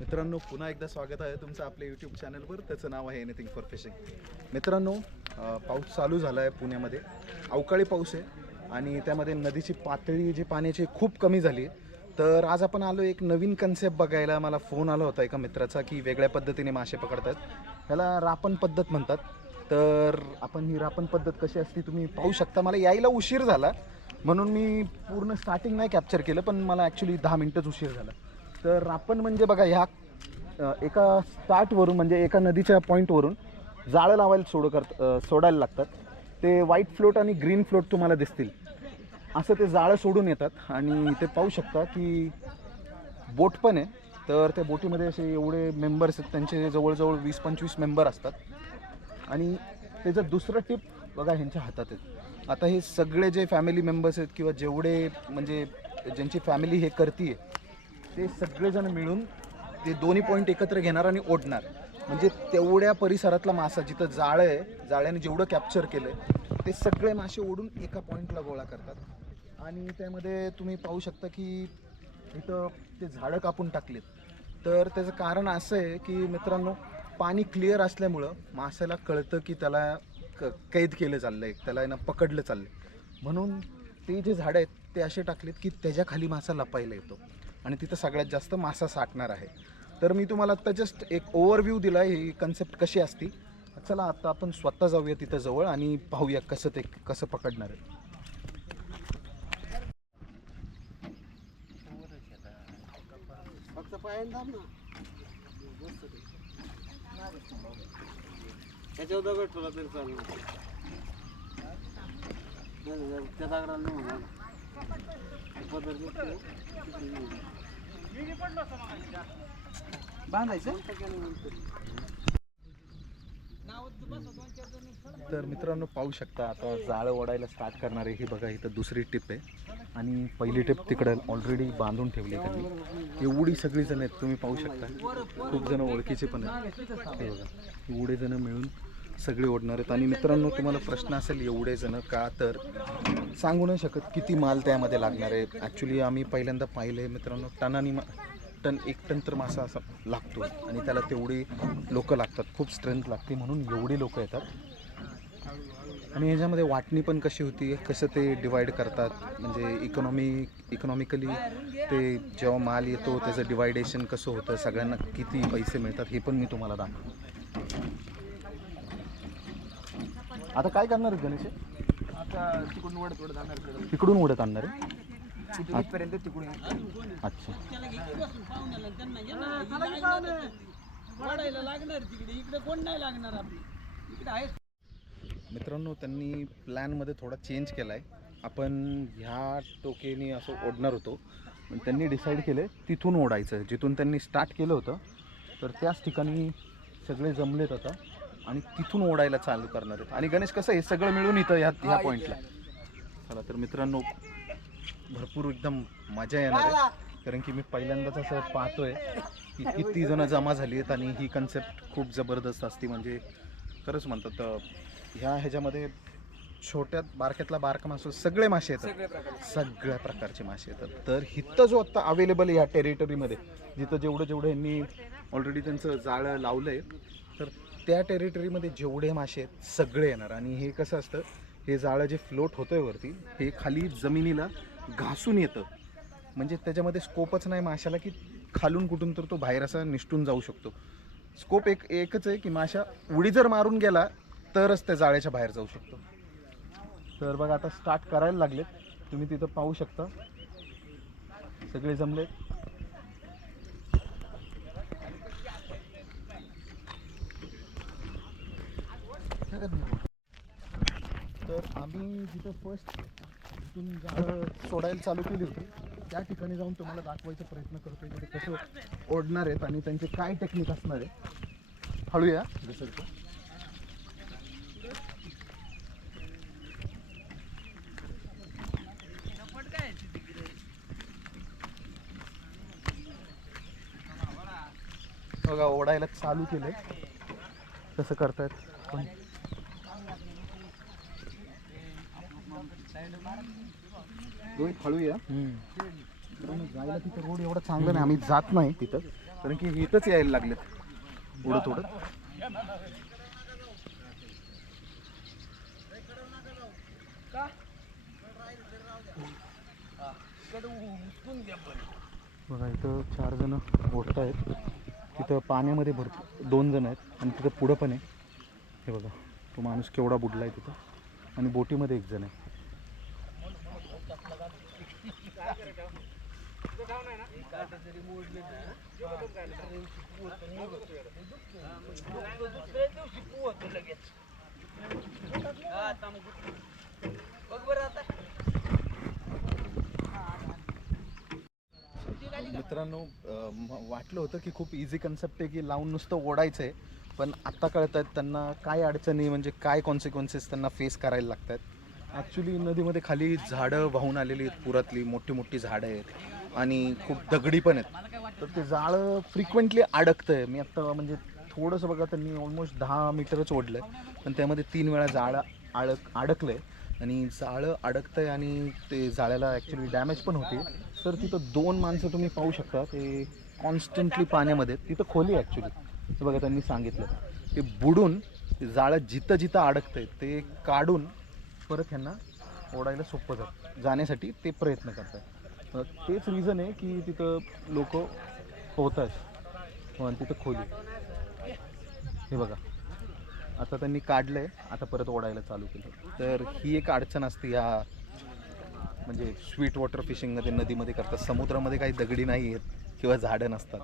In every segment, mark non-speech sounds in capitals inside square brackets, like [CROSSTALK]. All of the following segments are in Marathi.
मित्रांनो पुन्हा एकदा स्वागत आहे तुमचं आपल्या यूट्यूब चॅनलवर त्याचं नाव आहे एनिथिंग फॉर फिशिंग मित्रांनो पाऊस चालू झाला आहे पुण्यामध्ये. अवकाळी पाऊस आहे आणि त्यामध्ये नदीची पातळी जी पाण्याची खूप कमी झाली आहे. तर आज आपण आलो एक नवीन कन्सेप्ट बघायला. मला फोन आला होता एका मित्राचा की वेगळ्या पद्धतीने मासे पकडतात. ह्याला रापण पद्धत म्हणतात. तर आपण ही रापण पद्धत कशी असते तुम्ही पाहू शकता. मला यायला उशीर झाला. म्हणून मी पूर्ण स्टार्टिंग नाही कॅप्चर केलं पण मला ॲक्च्युली दहा मिनटंच उशीर झाला. तर आपण म्हणजे बघा ह्या एका स्टार्टवरून म्हणजे एका नदीच्या पॉईंटवरून जाळं लावायला सोडू करत सोडायला लागतात. ते व्हाईट फ्लोट आणि ग्रीन फ्लोट तुम्हाला दिसतील. असं ते जाळं सोडून येतात आणि ते पाहू शकता की बोट पण आहे. तर त्या बोटीमध्ये असे एवढे मेंबर्स आहेत त्यांचे जवळजवळ वीस पंचवीस मेंबर असतात. आणि त्याचं दुसरं टिप बघा ह्यांच्या हातात आहेत. आता हे सगळे जे फॅमिली मेंबर्स आहेत किंवा जेवढे म्हणजे ज्यांची फॅमिली हे करते ते सगळेजण मिळून ते दोन्ही पॉईंट एकत्र घेणार आणि ओढणार. म्हणजे तेवढ्या परिसरातला मासा जिथं जाळं आहे जाळ्याने जेवढं कॅप्चर केलं आहे ते सगळे मासे ओढून एका पॉईंटला गोळा करतात. आणि त्यामध्ये तुम्ही पाहू शकता की इथं ते झाडं कापून टाकलेत. तर त्याचं कारण असं आहे की मित्रांनो पाणी क्लिअर असल्यामुळं माशाला कळतं की त्याला क कैद केलं चाललं आहे त्याला आहे ना पकडलं चाललं आहे म्हणून ते जे झाडं आहेत ते असे टाकलेत की त्याच्याखाली मासा लपायला येतो. आणि तिथं सगळ्यात जास्त मासा साठणार आहे. तर मी तुम्हाला आत्ता जस्ट एक ओव्हरव्ह्यू दिला आहे ही कन्सेप्ट कशी असती. चला आता आपण स्वतः जाऊया तिथं जवळ आणि पाहूया कसं ते कसं पकडणार आहे. त्याच्यावर दगड ठेवला तरी चालणार. त्या दगडाला नाही होणार पदर दिसतो, तिकडे नाही. बांधायचं? तर मित्रांनो पाहू शकता आता जाळं ओढायला स्टार्ट करणार आहे ही बघा इथं दुसरी टिप आहे. आणि पहिली टिप तिकडं ऑलरेडी बांधून ठेवली त्यांनी. एवढी सगळी जण आहेत तुम्ही पाहू शकता. खूप जण ओळखीचे पण आहेत. हे बघा एवढे जण मिळून सगळे ओढणार आहेत. आणि मित्रांनो तुम्हाला प्रश्न असेल एवढे जण का तर? सांगू नाही शकत किती माल त्यामध्ये लागणार आहे. ॲक्च्युली आम्ही पहिल्यांदा पाहिलं आहे मित्रांनो टनानी मा टन एक टन तर मासा असा लागतो आणि त्याला तेवढी लोकं लागतात. खूप स्ट्रेंथ लागते म्हणून एवढी लोकं येतात. आणि ह्याच्यामध्ये वाटणी पण कशी होती? कसं ते डिवाईड करतात? म्हणजे इकॉनॉमी इकॉनॉमिकली ते जेव्हा माल येतो त्याचं डिवायडेशन कसं होतं? सगळ्यांना किती पैसे मिळतात हे पण मी तुम्हाला दाखवतो. आता काय करणार आहे गणेश? आता तिकडून वडत वडत आणणार इकडं. इकडून उडत आणणार आहे तिथून इथपर्यंत तिकडून. अच्छा. वाढायला लागणार तिकडे इकडे कोण नाही लागणार आपली इकडे आहे मित्रांनो त्यांनी प्लॅनमध्ये थोडा चेंज केला आहे आपण ह्या टोकेने असं ओढणार होतो. पण त्यांनी डिसाईड केलं तिथून ओढायचं. जिथून त्यांनी स्टार्ट केलं होतं तर त्याच ठिकाणी सगळे जमलेत आता. आणि तिथून ओढायला चालू करणार आहेत. आणि गणेश कसं हे सगळं मिळून इथं ह्या ह्या पॉईंटला चला तर मित्रांनो भरपूर एकदम मजा येणार आहे. कारण की मी पहिल्यांदाच असं पाहतोय की किती जण जमा झाली आहेत आणि ही कन्सेप्ट खूप जबरदस्त असते. म्हणजे खरंच म्हणतात ह्या ह्याच्यामध्ये छोट्यात बारक्यातला बारका मासा सगळे मासे येतात. सगळ्या प्रकारचे मासे येतात. तर हिथं जो आत्ता अवेलेबल आहे या टेरिटरीमध्ये जिथं जेवढं जेवढं यांनी ऑलरेडी त्यांचं जाळं लावलं आहे तर त्या टेरिटरीमध्ये जेवढे मासे आहेत सगळे येणार. आणि हे कसं असतं हे जाळं जे फ्लोट होतं आहे वरती हे खाली जमिनीला घासून येतं. म्हणजे त्याच्यामध्ये स्कोपच नाही माशाला की खालून कुठून तर तो बाहेर असा निष्ठून जाऊ शकतो. स्कोप एक एकच आहे की माशा उडी जर मारून गेला तरच त्या जाळ्याच्या बाहेर जाऊ शकतो. तर बघा आता स्टार्ट करायला लागलेत. तुम्ही तिथं पाहू शकता. सगळे जमले तर आम्ही जिथं फर्स्ट तिथून झाडं सोडायला चालू केली होती त्या ठिकाणी जाऊन तुम्हाला दाखवायचा प्रयत्न करतो की कसं ओढणार आहेत आणि त्यांचे काय टेक्निक असणार आहे हळूया. जसं बघा ओढायला चालू केलंय. तसं करतायत. पण हळूया मित्रांनो, जायला तिथं रोड एवढा चांगला नाही आम्ही जात नाही तिथं. कारण की इथंच यायला लागलेत. उडत उडत बघा इथं चार जण ओढत आहेत. तिथं पाण्यामध्ये भरपूर दोन जण आहेत. आणि तिथं पुढं पण आहे. हे बघा तो माणूस केवढा बुडला आहे तिथं. आणि बोटीमध्ये एक जण आहे. मित्रांनो वाटलं होतं की खूप इझी कन्सेप्ट आहे की लावून नुसतं ओढायचं आहे पण आत्ता कळत आहेत त्यांना काय अडचणी म्हणजे काय कॉन्सिक्वेन्सेस त्यांना फेस करायला लागत आहेत ॲक्च्युली नदीमध्ये खाली झाडं वाहून आलेली आहेत पुरातली मोठी मोठी झाडं आहेत. आणि खूप दगडी पण आहेत. तर ते जाळं फ्रिक्वेंटली अडकतं आहे मी आत्ता म्हणजे थोडंसं बघा त्यांनी ऑलमोस्ट दहा मीटरच ओढलं आहे पण त्यामध्ये तीन वेळा जाळं अडक अडकलं आहे आणि जाळं अडकतं आहे आणि ते जाळ्याला ॲक्च्युली डॅमेज पण होते. तर तिथं दोन माणसं तुम्ही पाहू शकता ते कॉन्स्टंटली पाण्यामध्ये आहेत. तिथं खोली ॲक्च्युली ते बघा त्यांनी सांगितलं. ते बुडून ते जाळं जिथं जिथं अडकतं आहे ते काढून परत ह्यांना ओढायला सोपं जात. जाण्यासाठी ते प्रयत्न करतात तेच रिझन आहे की तिथं लोक पोहत आहेत आणि तिथं खोली. हे बघा. आता त्यांनी काढलंय. आता परत ओढायला चालू केलं तर ही एक अडचण असते या म्हणजे स्वीट वॉटर फिशिंगमध्ये नदीमध्ये करतात. समुद्रामध्ये काही दगडी नाही आहेत किंवा झाडं नसतात.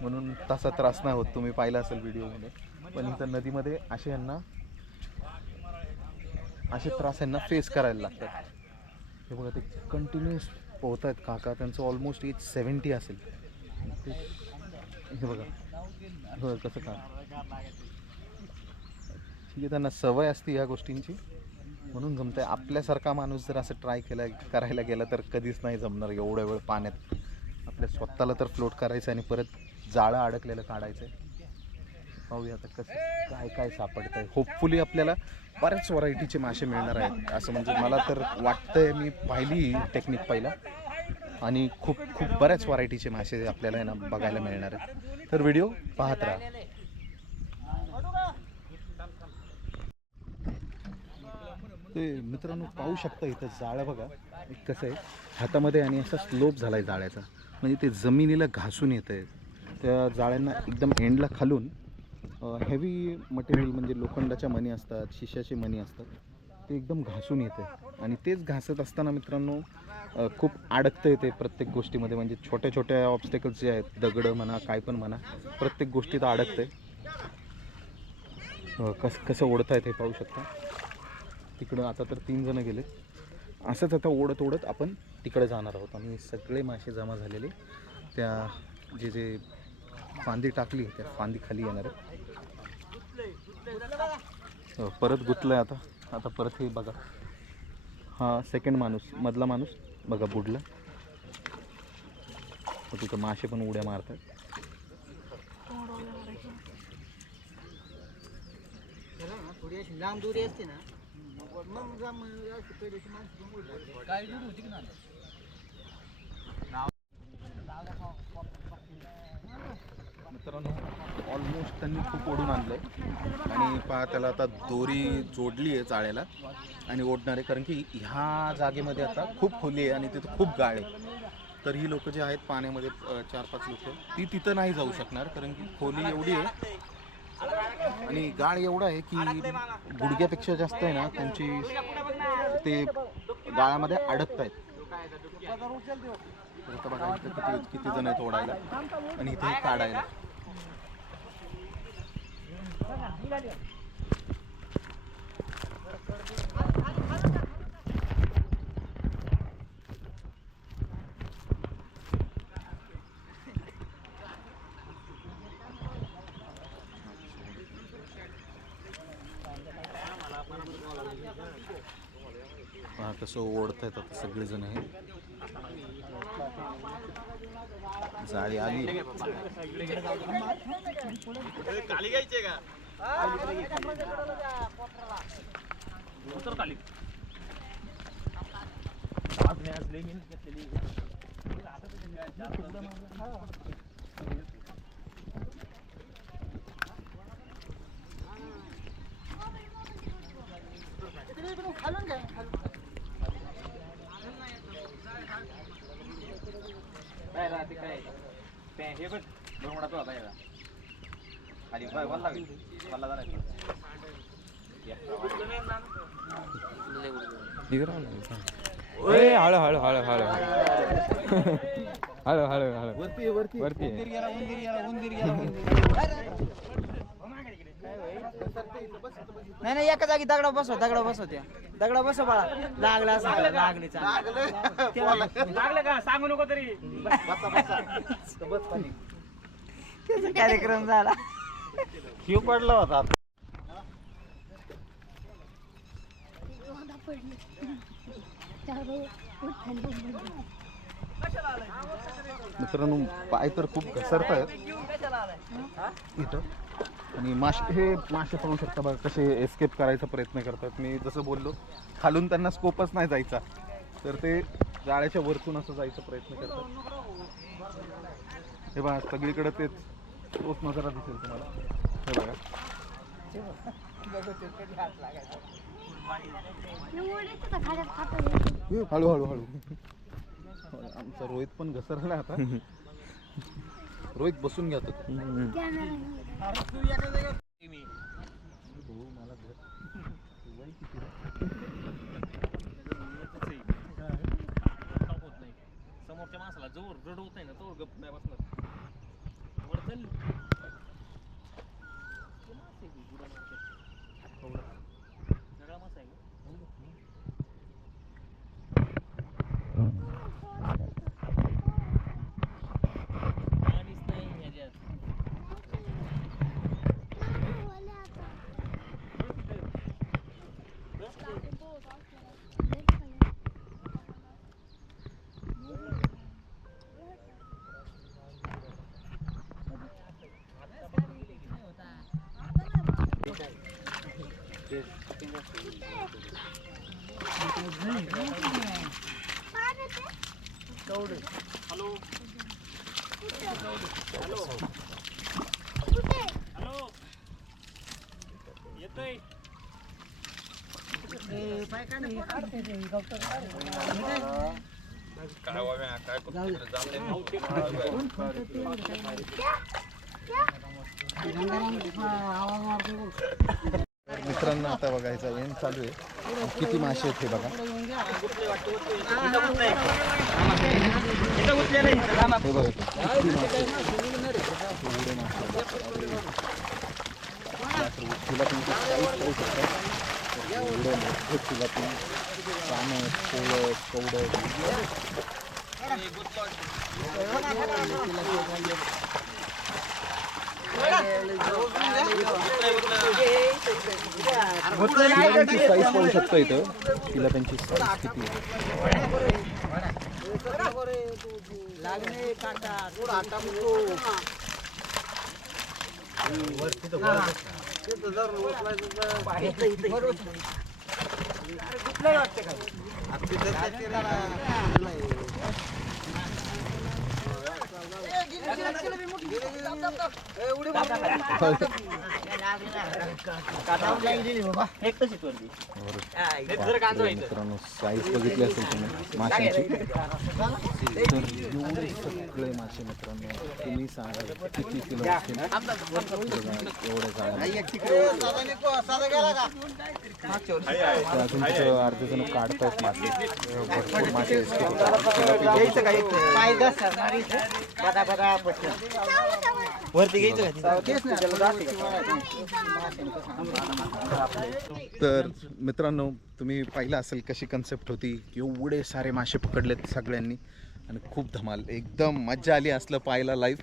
म्हणून तसा त्रास नाही होत. तुम्ही पाहिला असेल व्हिडिओमध्ये. पण इथं नदीमध्ये असे यांना असे त्रास यांना फेस करायला लागतात. हे बघा ते कंटिन्युअस पोहत आहेत काका त्यांचं ऑलमोस्ट एज सेवन्टी असेल. हे बघा. हो कसं का ठीक आहे त्यांना सवय असते या गोष्टींची. म्हणून जमतंय. आपल्यासारखा माणूस जर असं ट्राय केला करायला गेला तर कधीच नाही जमणार. एवढ्या वेळ पाण्यात. आपल्या स्वतःला तर फ्लोट करायचं आणि परत जाळं अडकलेलं काढायचं आहे पाहूया आता कसं काय काय सापडतं आहे होपफुली आपल्याला बऱ्याच व्हरायटीचे मासे मिळणार आहेत. असं म्हणजे मला तर वाटतंय मी पाहिली टेक्निक पहिला. आणि खूप खूप बऱ्याच व्हरायटीचे मासे आपल्याला आहे ना बघायला मिळणार आहेत. तर व्हिडिओ पाहत राहा. ते मित्रांनो पाहू शकता इथं जाळं बघा. एक कसं आहे हातामध्ये आणि असा स्लोप झाला आहे जाळ्याचा. म्हणजे ते जमिनीला घासून येत आहे त्या जाळ्यांना एकदम एंडला खालून हेवी मटेरियल म्हणजे लोखंडाच्या मणी असतात शिशाचे मणी असतात ते एकदम घासून येते. आणि तेच घासत असताना मित्रांनो खूप अडकतं येते प्रत्येक गोष्टीमध्ये. म्हणजे छोट्या छोट्या ऑब्स्टेकल्स जे आहेत दगडं म्हणा काय पण म्हणा प्रत्येक गोष्टीत अडकतंय. आहे कस कसं ओढता येते पाहू शकता. तिकडं आता तर तीन जण गेले असंच आता ओढत ओढत आपण तिकडे जाणार आहोत. आणि सगळे मासे जमा झालेले. त्या जे जे फांदी टाकली त्या फांदी खाली येणार आहे हो, परत गुतलंय आता. आता परत हे बघा. हा सेकंड माणूस. मधला माणूस. बघा बुडला. तिथं मासे पण उड्या मारतात. मित्रांनो ऑलमोस्ट त्यांनी खूप ओढून आणलं आहे आणि पहा त्याला आता दोरी जोडली आहे चाळ्याला आणि ओढणार आहे कारण की ह्या जागेमध्ये आता खूप खोली आहे आणि तिथं खूप गाळ आहे तर ही लोक जे आहेत पाण्यामध्ये चार पाच लोक ती तिथं नाही जाऊ शकणार कारण की खोली एवढी आहे. आणि गाळ एवढा आहे की गुडघ्यापेक्षा जास्त आहे ना त्यांची ते गाळामध्ये अडकत आहेत किती जण आहेत ओढायला आणि इथे काढायला. पहा कसं ओढता आता सगळेजण हे. जाळी आली. उतर खाली आज नाही आज लई मेहनत घेतलेली खालून घ्या खालून काय राहते काय हे बघ भ्रमणाचा होता याला ए हळू हळू हळू हळू. हळू हळू हळू. वरती वरती. वरती. नाही नाही एका जागी दगडा बसव दगडा बसव त्या दगडा बसव बाळा. लागला असं लागले लागले. का? सांगू नको तरी. [LAUGHS] कार्यक्रम झाला. शिव पडला होता. मित्रांनो पाय तर खूप घसरत आहेत इथं. आणि मासे हे मासे पाहू शकता बघा कसे एस्केप करायचा प्रयत्न करतात मी जसं बोललो खालून त्यांना स्कोपच नाही जायचा. तर ते जाळ्याच्या वरतून असं जायचा प्रयत्न करतात. हे बघा सगळीकडे तेच. तोच नजारा दिसेल तुम्हाला. हे बघा. हे, हळू हळू हळू आमचा रोहित पण घसरला आता. रोहित बसून घ्या तो. समोरच्या माणसाला जोर रड होत नाही ना तो गप नाही बसणार. കൂടുതൽ मित्रांनो आता बघायचा एन चालू आहे. किती मासे आहेत हे बघा. हे बघा किती मासे आहेत. एवढे मासे आहेत. बापरे. तुला तुमची साईज पाहू शकता एवढे मोठे तुला तुम्ही पानं पोळं कवडं त्यांची साईज पाहू शकतो इथं तिला त्यांची साईज किती आहे उडी मित्रांनो साईज बघितली असेल तुम्ही माशांची तर एवढे सगळे मासे मित्रांनो तुम्ही सांगा किती किलो असतील एवढे. ते अजून तिथं अर्धे जण काढतायत मासे भरपूर मासे होतात. वरती घ्यायचं तर मित्रांनो तुम्ही पाहिलं असेल कशी कन्सेप्ट होती. एवढे सारे मासे पकडलेत सगळ्यांनी. आणि खूप धमाल. एकदम मजा आली असलं पाहायला लाईव्ह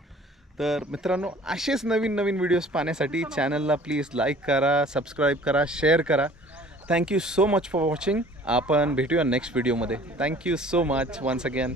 तर मित्रांनो असेच नवीन नवीन व्हिडिओज पाहण्यासाठी चॅनलला प्लीज लाईक करा सबस्क्राईब करा शेअर करा. Thank you so much for watching आपण भेटूया नेक्स्ट व्हिडिओमध्ये thank you so much once again